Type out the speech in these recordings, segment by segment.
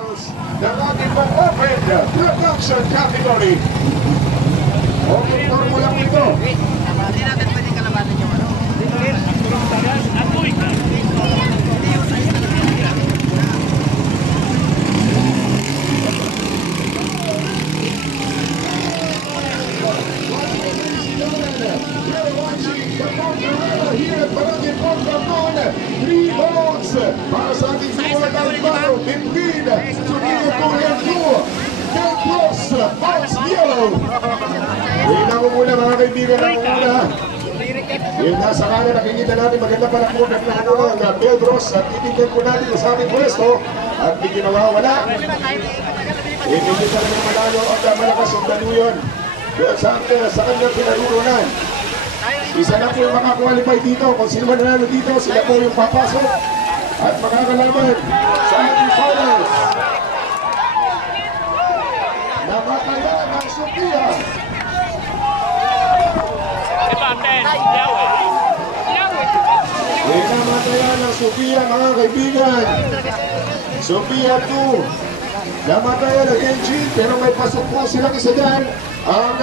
ng ating pang open production category. Open formula ito. Hindi natin pwedeng kalabanin yung ano. Here at Barangay Pagkakon, 3 votes para sa ating Lord Alvaro Benguin, Sunilo Correto, Del Cross, Box Yellow. Tingnan mo muna mga kaibigan ang una. Yung nasa kanan, nakikita natin maganda pa lang muna ng ano ng Pedros at titignan po natin sa ating pwesto at hindi nawawala. Hindi talaga manalo at malakas ang daluyon sa kanyang pinarurunan. Isa na po yung makakwalify dito. Kung sino man nanalo dito, sila po yung papasok at makakalaban sa ating finals. Namataya ng Sophia. Namataya ng Sophia, mga kaibigan. Sophia 2. Namataya ng engine, pero may pasok po silang isa dyan. Ang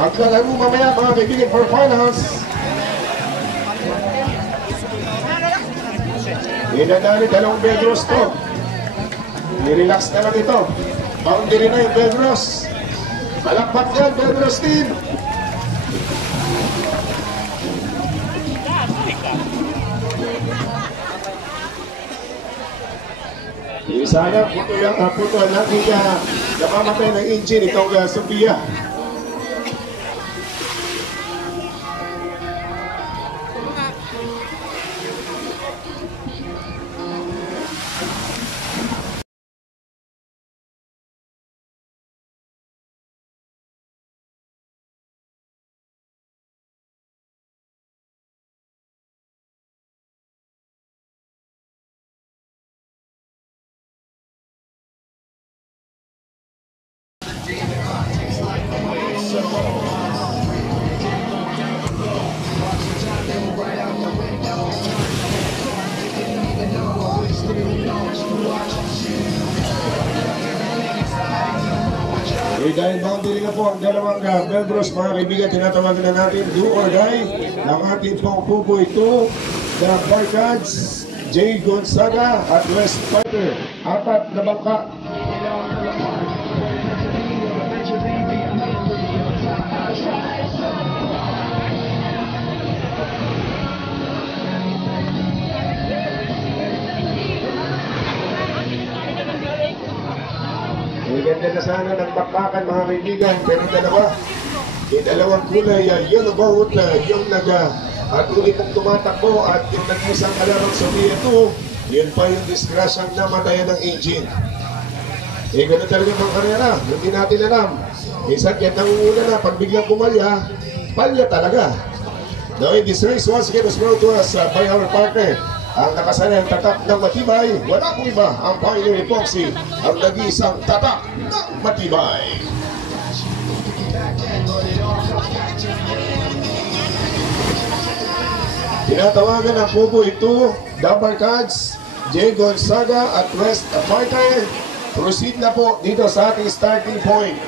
maglalaro mamaya mga kaibigan for finals. Inadali dalawang Bedros to. I-relax na lang ito. Boundary na yung Bedros. Malakpak yan Bedros team. Sayang puto yung puto lang namamatay ng engine itong Sophia. Dahil boundary na po ang dalawang Bedros, mga kaibigan, tinatawagan na natin do or die ng ating pong Puboy 2, the Barcads, J. Gonzaga at West Fighter. 4 na bangka. Ganda na sana ng bakbakan mga kaibigan, pero dalawang kulay, yellow boat, yung at ulit pong tumatakbo at yung nag-isang kalarang Sophia 2, yun pa yung disgrasyang namatayan ng engine. Gano'n talaga mga karera, hindi natin alam. Isang kaya nangunguna na, pag biglang pumalya, palya talaga. Now in this race, once again was brought to us by our partner. Ang nakasanay ang tatak ng matibay, wala pong iba ang Pioneer Epoxy, ang nag-iisang tatak ng matibay. Tinatawagan ang Puboy 2, the Barcads, J. Gonzaga at West Fighter. Proceed na po dito sa ating starting point.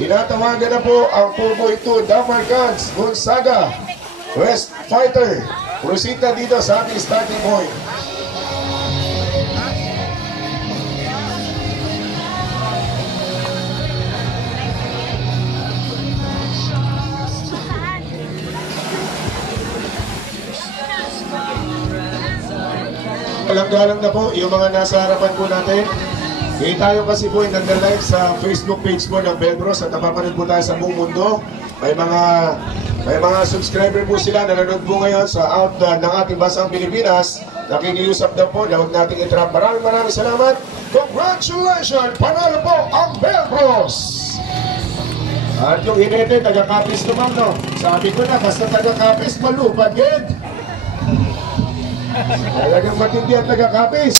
Tinatawagan na po ang Puboy 2, the Barcads, Gonzaga, West Fighter. Proceed na dito sa ating starting point. Galang-galang na po yung mga nasa harapan po natin. Tayo kasi po ay nagda-live sa Facebook page po ng Bedros at napapanood po tayo sa buong mundo. May mga subscriber po sila na nanonood po ngayon sa out ng ating bansang Pilipinas. Nakikiusap daw po na huwag natin i-trap. Maraming salamat. Congratulations! Panalo po ang Bedros! At yung hinete, taga-Capiz naman, no? Sabi ko na, basta taga-Capiz, malupad, ged! Talagang matindi ang taga-Capiz.